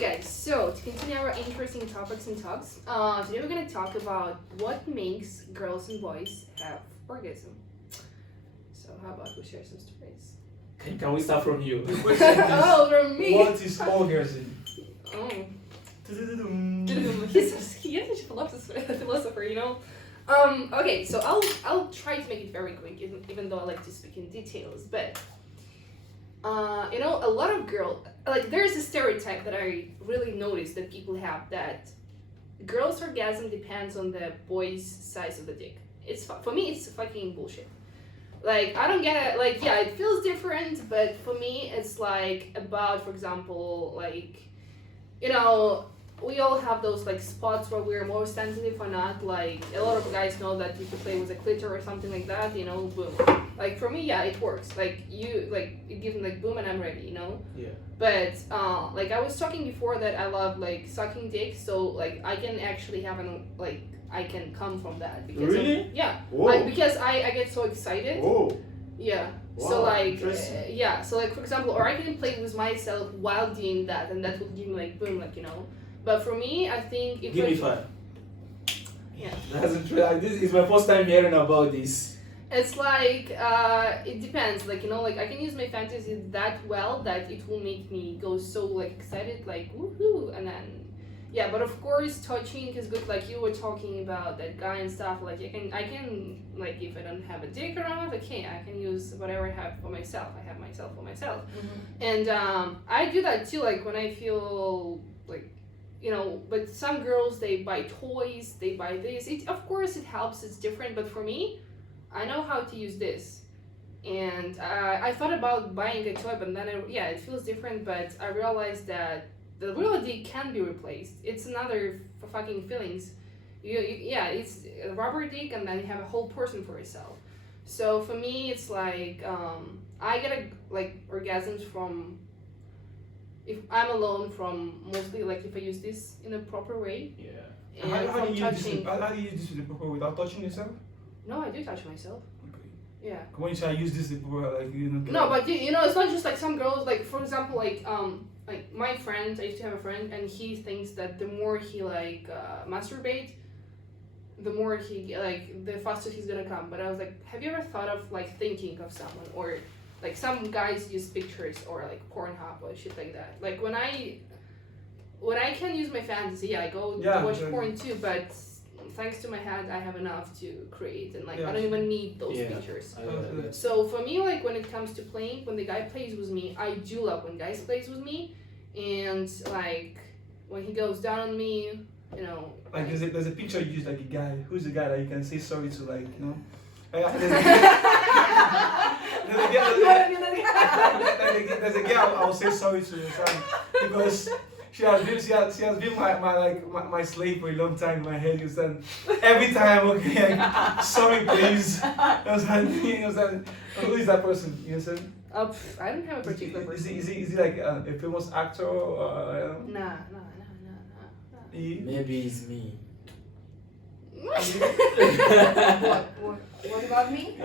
guys, so to continue our interesting topics and talks, today we're going to talk about what makes girls and boys have orgasm. So how about we share some stories? Can we start from you? The question is, Oh, from me! what is orgasm? Oh. Tudududum. He is a philosopher, you know? Okay, so I'll try to make it very quick, even though I like to speak in details, but you know, a lot of girls, like, there's a stereotype that I really noticed that people have, that girls' orgasm depends on the boy's size of the dick. For me, it's fucking bullshit. Like, I don't get it. Like, yeah, it feels different, but for me, it's like about, for example, like, you know, we all have those like spots where we're more sensitive or not. Like, a lot of guys know that if you play with a clitor or something like that, you know, boom. Like, for me, yeah, it works. Like, it gives me like boom and I'm ready, you know? Yeah. But, like, I was talking before that I love like sucking dick, so like I can actually have I can come from that. Because Really? Because I get so excited. Oh. Yeah. Wow, So like interesting. yeah. So like, for example, or I can play with myself while doing that, and that will give me like boom, like, you know. But for me, I think if Give me 5. Yeah. That's interesting. This is my first time hearing about this. It's like it depends. Like, you know, like I can use my fantasy that well that it will make me go so like excited, like woohoo, and then. Yeah, but of course, touching is good. Like you were talking about that guy and stuff. Like I can like, if I don't have a dick around, okay, I can use whatever I have for myself. I have myself for myself, and I do that too. Like when I feel like, you know. But some girls, they buy toys, they buy this. Of course it helps. It's different. But for me, I know how to use this, and I thought about buying a toy, but then it feels different. But I realized that the real dick can be replaced. It's another fucking feelings. It's a rubber dick, and then you have a whole person for yourself. So for me, it's like I get like orgasms from if I'm alone, from mostly like if I use this in a proper way. Yeah. And How from do you use touching. this? How do you use this in the proper way without touching yourself? No, I do touch myself. Okay. Yeah. When you say I use this in the proper, like, you know. No, but you know, it's not just like some girls. Like, for example, like my friend. I used to have a friend, and he thinks that the more he like masturbate, the more he like the faster he's gonna come. But I was like, have you ever thought of like thinking of someone, or like some guys use pictures or like Pornhub or shit like that. Like when I can use my fantasy, I go to watch porn too, but thanks to my hand, I have enough to create, and like I don't even need those pictures. So for me, like when it comes to playing, when the guy plays with me, I do love when guys plays with me, and like when he goes down on me, you know. Like there's a picture you use, like a guy. Who's the guy that you can say sorry to, like, you know? There's a girl I'll say sorry to, because she has been my slave for a long time in my head. You understand? Every time, okay, like, sorry, please. You understand? Who is that person? You understand? I don't have a particular person. Is he like a famous actor or? Nah. Maybe it's me. What about me?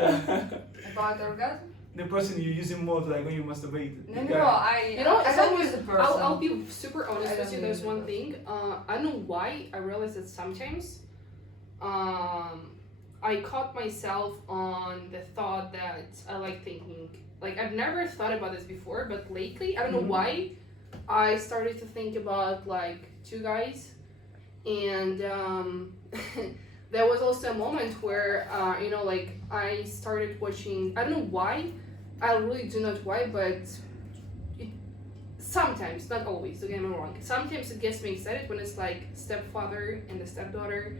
About orgasm? The person you're using more to, like, when you masturbate. No, I don't use the person. I'll be super honest with you. There's one person. thing. I don't know why I realized that sometimes I caught myself on the thought that I like thinking. Like, I've never thought about this before, but lately, I don't know why, I started to think about like two guys, and there was also a moment where you know, like I started watching. I don't know why. I really do not why, but sometimes, not always, don't get me wrong. Sometimes it gets me excited when it's like stepfather and the stepdaughter,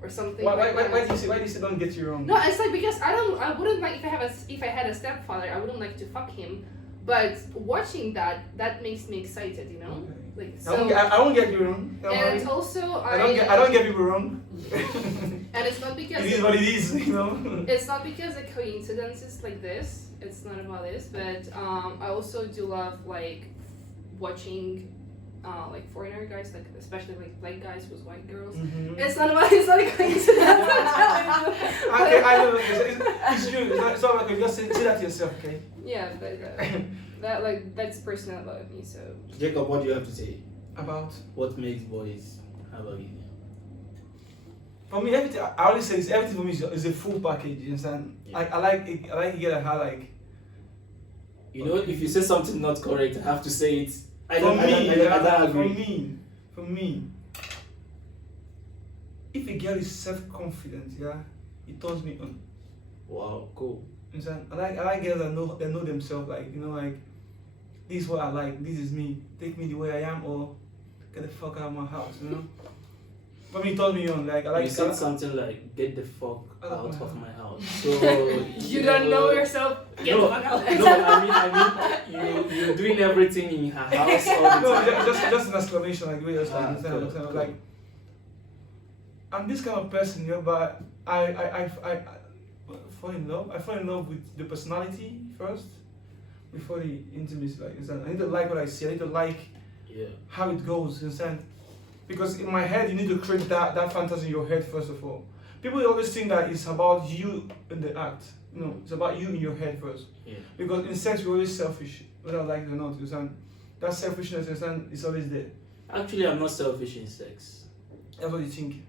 or something. Why do you say don't get you wrong? No, it's like because I wouldn't like if I had a stepfather, I wouldn't like to fuck him, but watching that makes me excited, you know. Okay. Like, I so, won't get you wrong. Don't worry. and also I don't get people wrong. and it's not because It is what it is, you know. it's not because of coincidences like this. It's not about this, but I also do love like watching like foreigner guys, like especially like black guys with white girls. It's not a coincidence. I'm telling you. Okay, I know. It's true. It's not like you just say that to yourself, okay? Yeah, but that's personal about me. So Jacob, what do you have to say? About What makes boys? How about you? for me, everything I always say is everything for me is a full package. You understand? Yeah. I like it. I like to get a how like. You know, if you say something not correct, I have to say it. I For don't agree. For me, if a girl is self-confident, yeah, it turns me on. Wow, cool. You understand? I like girls that know themselves, like like this is what I like, this is me. Take me the way I am, or get the fuck out of my house. You know. For me, it turns me on. Like I like. You said something like, "Get the fuck Out out of my of house." my house." So You don't know yourself. Get No, the fuck out. no, I mean, you're doing everything in her house all the No, time. just an exclamation, like the way you're Ah, saying, cool, understand? cool. Like I'm this kind of person, yeah, but I fall in love. I fall in love with the personality first before the intimacy. Like, understand? I need to like what I see. I need to like Yeah. how it goes, understand? Because in my head, you need to create that fantasy in your head first of all. People always think that it's about you in the act. No, it's about you in your head first. Yeah. Because in sex, we're always selfish, whether I like it or not. Understand? That selfishness, understand, is always there. Actually, I'm not selfish in sex. That's what you think.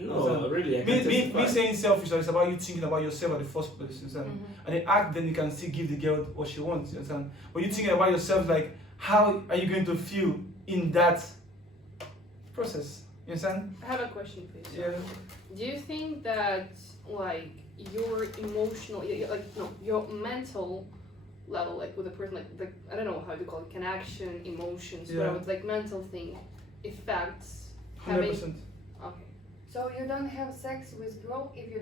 No, really, I Me, can't me testify. saying selfish, it's about you thinking about yourself at the first place, understand? Mhm. And the act, then you can still give the girl what she wants, you understand? But you thinking about yourself, like, how are you going to feel in that process? You understand? I have a question, please. Yeah. Do you think that like your emotional, like no, your mental level, like with a person, like I don't know how to call it, connection, emotions, Yeah. whatever, it's like mental thing, affects 100%. Okay. So you don't have sex with girl if you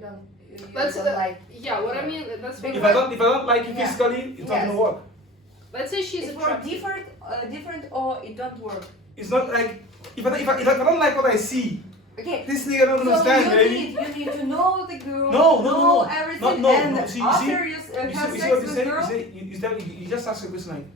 don't Let's don't like. yeah. What I mean, that's what. If I don't like you Yeah. physically, it's not Yes. gonna work. Let's say she's It's more attractive. different or it don't work. It's not like if I don't like what I see, Okay. this nigga don't understand, so baby. you need to know the girl. No, know everything, no, and no. See, after you You have see sex what you with say? girl. You just ask a question like,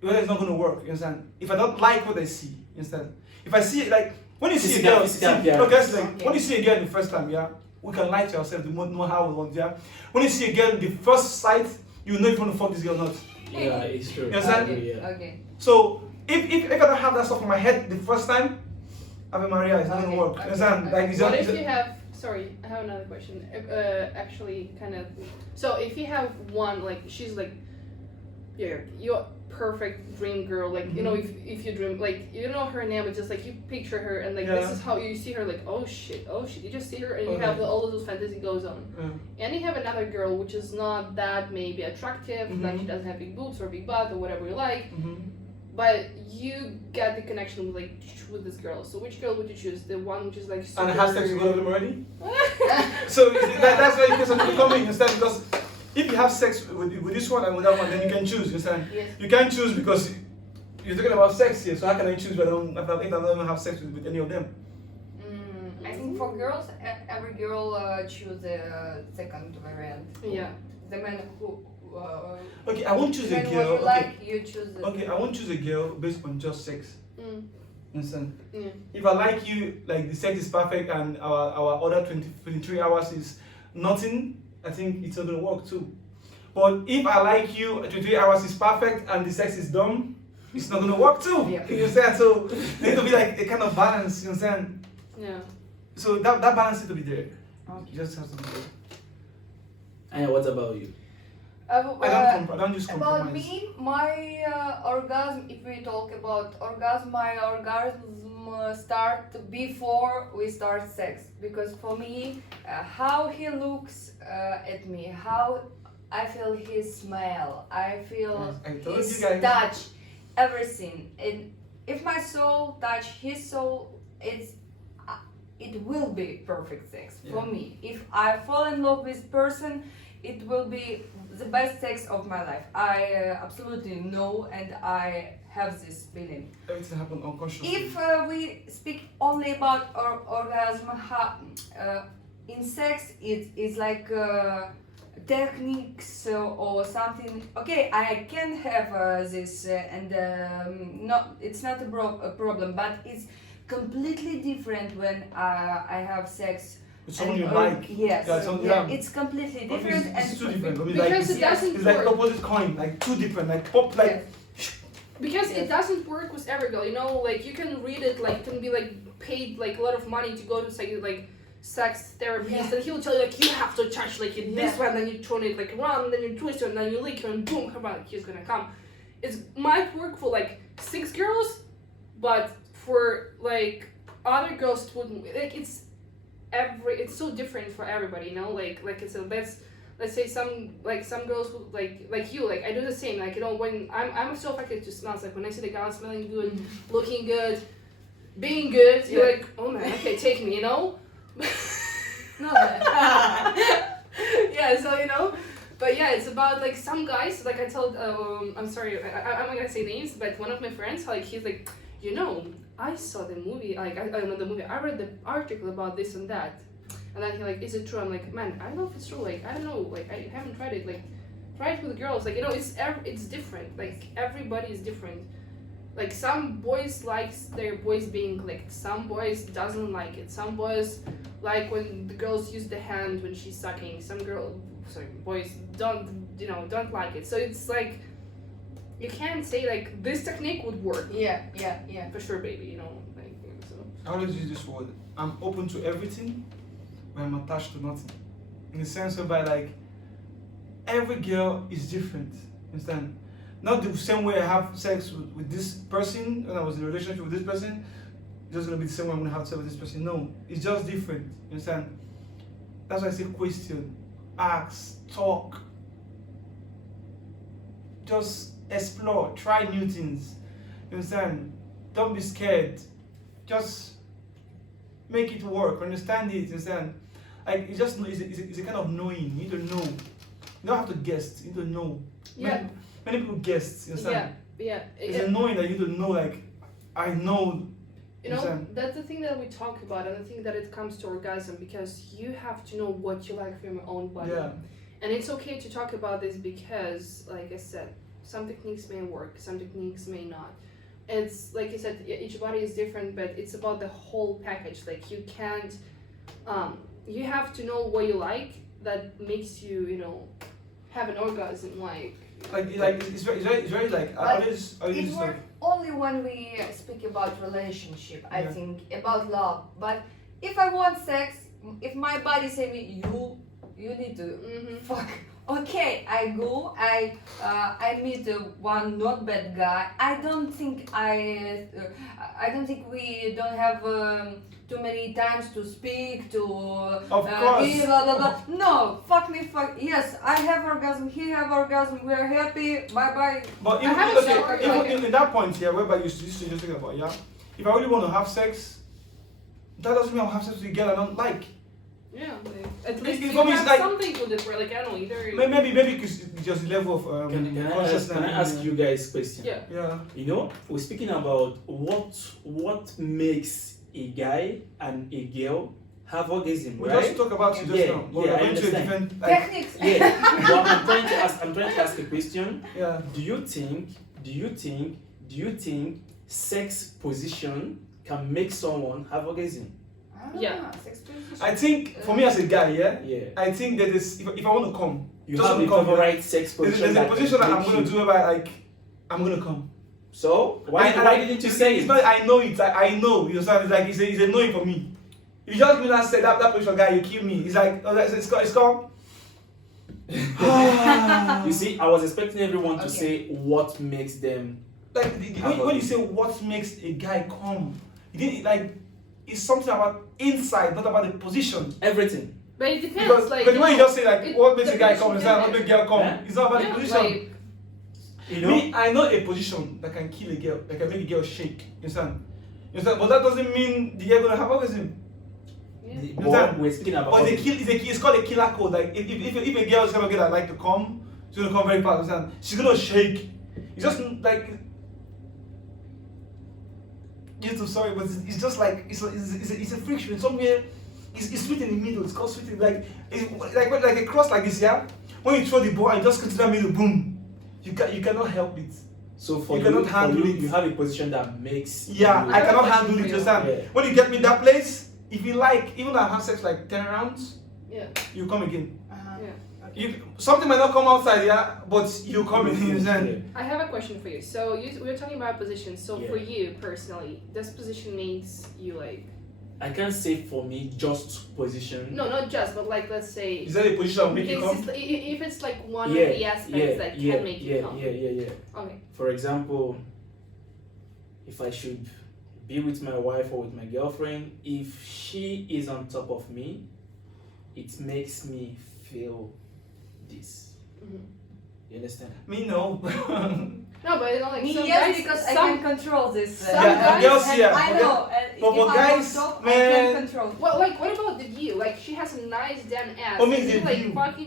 whether it's not gonna work. You understand? If I don't like what I see, you understand? If I see it like when you see a girl, Physical appearance. okay, it's like Okay. when you see a girl the first time, yeah, we can lie to ourselves. We know how we want, yeah. When you see a girl the first sight, you know if you want to fuck this girl or not. Yeah, it's true. You understand? I agree, yeah. Okay. So if I don't have that stuff in my head the first time, Ave Maria, it's not gonna Okay, work. You okay, understand? okay. Like it's What just, if you have? Sorry, I have another question. Actually, kind of. So if you have one, like she's like, your perfect dream girl, like you know, if you dream, like you don't know her name, but just like you picture her, and like Yeah. this is how you see her, like oh shit, you just see her, and you Okay. have all of those fantasy goes on. yeah. And you have another girl which is not that maybe attractive, like she Mhm. doesn't have big boobs or big butt or whatever you like, Mhm. but you get the connection with like with this girl. So which girl would you choose? The one which is like super. And I have sex with all of them already. So that's why you get something coming, you understand? Because if you have sex with this one and with that one, then you can choose, you understand? Yes. You can't choose because you're talking about sex here, so how can I choose if I don't even have sex with any of them? I think for girls, every girl choose the second variant. Yeah. The man who. Okay, I won't choose a when girl. you Okay. like, you choose. Okay, I won't choose a girl based on just sex. Mm. Understand? Yeah. If I like you, like the sex is perfect and our other 23 hours is nothing, I think it's not gonna work too. But if I like you, 23 hours is perfect and the sex is dumb, it's not gonna work too. Yeah. You understand? So there needs to be like a kind of balance, you understand? Yeah. So that balance needs to be there. Okay. You just have to be there. And what about you? I don't just compromise. About me, my orgasm, if we talk about orgasm, my orgasm start before we start sex. Because for me, how he looks at me, how I feel his smell, I feel I told his you guys. touch, everything. And if my soul touch his soul, it will be perfect sex for Yeah. me. If I fall in love with person, it will be the best sex of my life. I absolutely know, and I have this feeling. Everything happened unconsciously. If we speak only about orgasm, in sex it is like techniques or something. Okay, I can have this, and it's not a problem, but it's completely different when I have sex. With someone and, you like. Yes, Yeah, yeah. it's completely But different. it's and too different. I mean, Because like, it doesn't it's like work. opposite coin, like two different, like pop, like. Yes. because Yes. it doesn't work with every girl, you know, like you can read it, like you can be like paid like a lot of money to go to like sex therapist, Yeah. and he'll tell you like you have to touch like it this Yeah. one, then you turn it like around, then you twist it, and then you lick her, and boom, come on, he's gonna come. It might work for like 6 girls, but for like other girls it wouldn't. Like it's so different for everybody, you know. Like I said, let's say some girls who like you, like I do the same. Like, you know, when I'm so affected to smells. Like when I see the guy smelling good, looking good, being good, you're like, oh man, okay, take me, you know. No, no. Yeah, so you know, but yeah, it's about like some guys. Like I told, I'm sorry, I'm not gonna say names, but one of my friends, like he's like, you know, I saw the movie, like I don't know the movie. I read the article about this and that, and then he like, is it true? I'm like, man, I don't know if it's true. Like I don't know. Like I haven't tried it. Like try it with girls. Like, you know, it's different. Like everybody is different. Like some boys likes their boys being clicked. Some boys doesn't like it. Some boys like when the girls use the hand when she's sucking. Some boys don't like it. So it's like you can't say like this technique would work. Yeah. For sure, baby. You know, like so. I always use this word. I'm open to everything, but I'm attached to nothing. In the sense whereby like every girl is different. Understand? Not the same way I have sex with this person when I was in a relationship with this person, it's just gonna be the same way I'm gonna have sex with this person. No, it's just different. You understand? That's why I say question, ask, talk. Just explore, try new things. You understand? Don't be scared. Just make it work. Understand it. You understand? Like it's just it's a kind of knowing. You need to know. You don't have to guess. You need to know. Yeah. Many people guess. You understand? Yeah. It's a knowing that you need to know. Like I know. You know, understand? that's the thing that we talk about, and the thing that it comes to orgasm, because you have to know what you like from your own body. Yeah. And it's okay to talk about this because, like I said, some techniques may work, some techniques may not. It's like you said, each body is different, but it's about the whole package. Like you can't, you have to know what you like that makes you, you know, have an orgasm. Like it's very like I always It use works only when we speak about relationship, I Yeah. think, about love. But if I want sex, if my body say me, you need to fuck. Okay, I go. I meet one not bad guy. I don't think we don't have too many times to speak to. Of course. Blah, blah, blah. No, fuck me, fuck. Yes, I have orgasm. He have orgasm. We are happy. Bye bye. But I haven't even, showered, even like- in that point here, whereby you used to just think about, yeah, if I really want to have sex, that doesn't mean I'll have sex with a girl I don't like. yeah, like, at least It- you for me, it's have like- something to it. Where like I don't know either. Maybe because it's just the level of Can consciousness. I ask you guys a question? Yeah. Yeah. You know, we're speaking about what makes a guy and a girl have orgasm, We right? just talk about it just Yeah, now. But yeah, we're I going to a understand. different like, Techniques. Yeah, but I'm trying to ask a question. yeah. Do you think sex position can make someone have orgasm? Yeah. Sex position. I think for me as a guy, yeah, Yeah. I think that is if I want to come, You just have to a come, favorite sex there's position. a position that I'm makes going you- to do whereby like I'm going to come. So why didn't you say it's it? not, I know it. I know. You understand? It's like it's a knowing for me. If you just give me that say that position guy, you kill me. It's like it's called. You see, I was expecting everyone to Okay. say what makes them. Like when you say what makes a guy come, you didn't like it's something about inside, not about the position. Everything. But it depends. Because like when you just say like it- what makes the a guy position come, it's not what makes a girl come. Yeah. It's not about yeah, the position. like, You know. Me, I know a position that can kill a girl, that can make a girl shake. You understand? You understand? But that doesn't mean the girl gonna have orgasm. yeah. You But understand? we're speaking about. But it's called a killer code. Like if a girl is gonna get that like to come, she's gonna come very fast. Understand? She's gonna shake. It's just like yes, I'm sorry, but it's just like it's a friction somewhere. It's sweet in the middle. It's called sweet. Like like a cross like this. Yeah. When you throw the ball and just go to that middle, boom. You cannot help it. So for You you, cannot handle it. you have a position that makes. Yeah, you- I cannot That's handle it. You real. understand? Yeah. When you get me in that place, if you like, even though I have sex like 10 rounds, Yeah. you come again. Uh-huh. Yeah. Something might not come outside, yeah, but you come in, you Yeah. understand? I have a question for you. So we were talking about positions. So Yeah. for you personally, this position makes you like I can't say for me just position. no, not just, but like let's say Is that a position make you come? if it's like one Yeah, of the aspects that yeah, can make you come. yeah. Okay. For example, if I should be with my wife or with my girlfriend, if she is on top of me, it makes me feel this. Mhm. You understand? Me, no. No, but you know, like Me, some yes, guys, because I some, can control this. some Yeah, guys- girls, and yeah. I know. But if for I'm guys, on top, I man. can control. well, like what about the view? Like she has a nice damn ass. For me, Is it's it the like view. fucking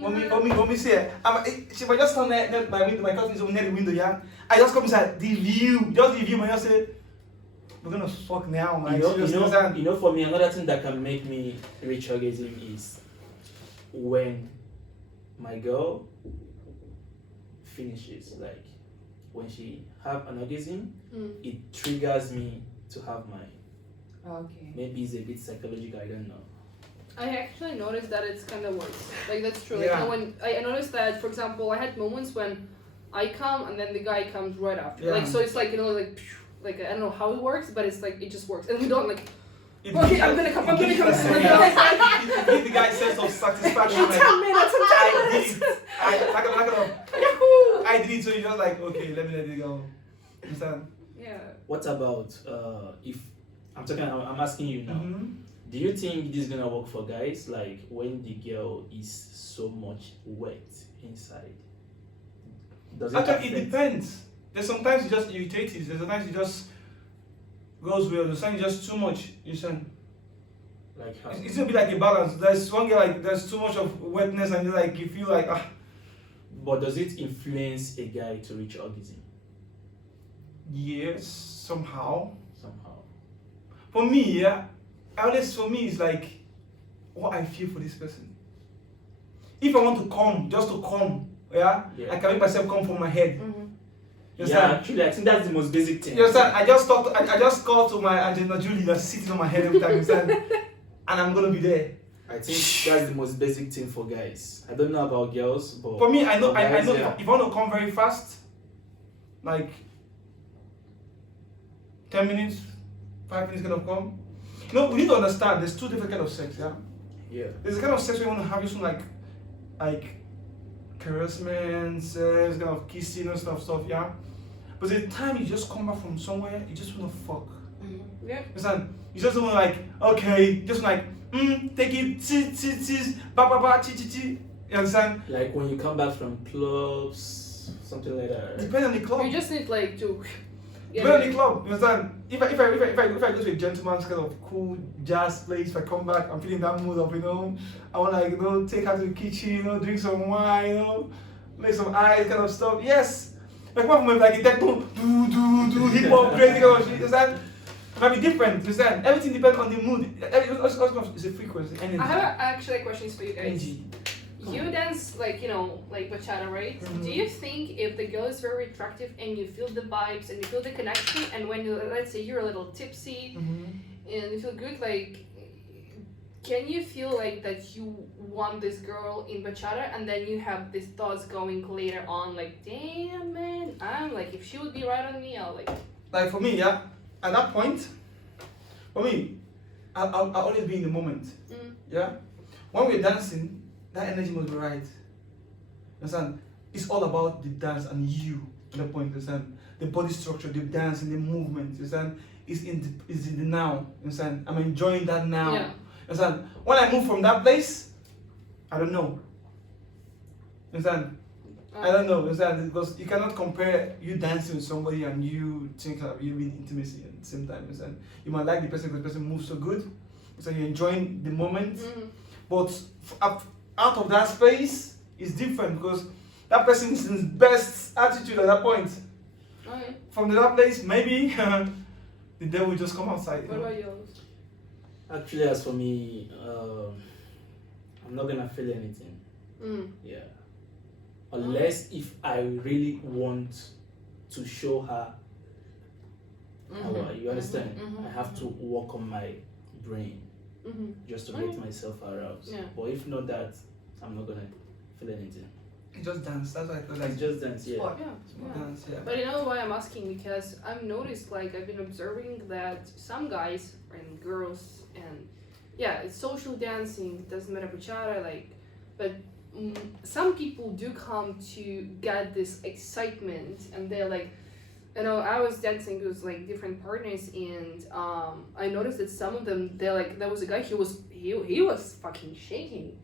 For me, say, she might just stand there, near my window, my cousin is over near the window, yeah. I just come inside, the view, just the view, man, just say, we're gonna fuck now, man. You know, for me, another thing that can make me reach orgasm is when my girl finishes, like when she have an orgasm, it triggers me to have mine. Okay. Maybe it's a bit psychological, I don't know. I actually noticed that it's kind of worse. Like that's true. Like Yeah. you know, when I noticed that, for example, I had moments when I come and then the guy comes right after. Yeah. Like so, it's like you know, like I don't know how it works, but it's like it just works, and we don't like. It Okay, gives- I'm gonna come. I'm it gonna gives come. the sense- it gives the guy a sense of satisfaction. In Like, 10 minutes. In 10 I minutes. did it. Yahoo! I did it, so you're just like, okay, let me let it go. Understand? Yeah. What about if I'm asking you now? Mm-hmm. Do you think this is gonna work for guys? Like when the girl is so much wet inside. Does it Actually, it affect? depends. There's sometimes you just irritate it. There's sometimes it just goes well. There's sometimes just too much. You understand? Like how? It's gonna be like a balance. There's one girl like there's too much of wetness, and you're like you feel like But does it influence a guy to reach orgasm yes, somehow. somehow? For me, yeah, for me it's like what I feel for this person. If I want to come, just to come, yeah, Yeah. I can make myself come from my head. Mm-hmm. You Yeah, understand? actually, I think that's the most basic thing. You understand? I just call to my Angelina Jolie that's sitting on my head every time, you understand? And I'm gonna be there. I think that's the most basic thing for guys. I don't know about girls, but For me, I know for guys, yeah. if I want to come very fast, like 10 minutes, 5 minutes kind of come. You know, we need to understand there's two different kind of sex, yeah? Yeah. There's a kind of sex where you want to have just like caressment, sex, kind of kissing and stuff, yeah? But the time you just come back from somewhere, you just want to fuck. Yeah. Understand? You just want to like, okay, just like, take it, cheese, ba ba ba, chi. You understand? Like when you come back from clubs, something like that. Depending on the club. You just need like to. Depending on the club. You understand? If I go to a gentleman's kind of cool jazz place, if I come back, I'm feeling that mood of, you know, I want to like, you know, take her to the kitchen, you know, drink some wine, you know, make some eyes kind of stuff. Yes. Like one moment like a techno, do hip hop, crazy kind of shit. You understand? It might be different. You understand? Everything depends on the mood. It's a frequency. Energy. I have actually questions for you guys. Energy. You dance like you know like bachata, right? Mhm. Do you think if the girl is very attractive and you feel the vibes and you feel the connection, and when you let's say you're a little tipsy and you feel good, like can you feel like that you want this girl in bachata, and then you have these thoughts going later on, like damn man, I'm like if she would be right on me, I'll Like for me, yeah, at that point, for me, I'll always be in the moment. Yeah? When we're dancing, that energy must be right. Understand? It's all about the dance and you at that point, understand? The body structure, the dance and the movement, understand? Is in the now, understand? I'm enjoying that now. Yeah. Understand? When I move from that place, I don't know. Understand? I don't know, understand? Because you cannot compare you dancing with somebody and you think of you in intimacy at the same time, understand? You might like the person because the person moves so good, so you're enjoying the moment. But out of that space is different because that person is in his best attitude at that point. Okay. From that place, maybe the devil will just come outside. You What know? about yours? Actually, as for me, I'm not gonna feel anything. Yeah. Unless if I really want to show her how you understand. I have to work on my brain just to get myself aroused. Yeah. But if not that, I'm not gonna feel anything. He just dance. That's what I feel like. Like just dance, yeah. Sport. Yeah. Dance, yeah. But you know why I'm asking? Because I've noticed, like, I've been observing that some guys and girls and yeah, it's social dancing, doesn't matter bachata, like, but some people do come to get this excitement, and they're like, you know, I was dancing with like different partners, and I noticed that some of them, they're like, there was a guy, he was fucking shaking.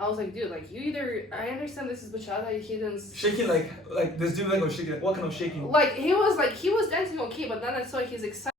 I was like, dude, like, you either, I understand this is bachata, he didn't Shaking like this dude like was shaking. What kind of shaking? like he was dancing okay, but then I saw his excitement.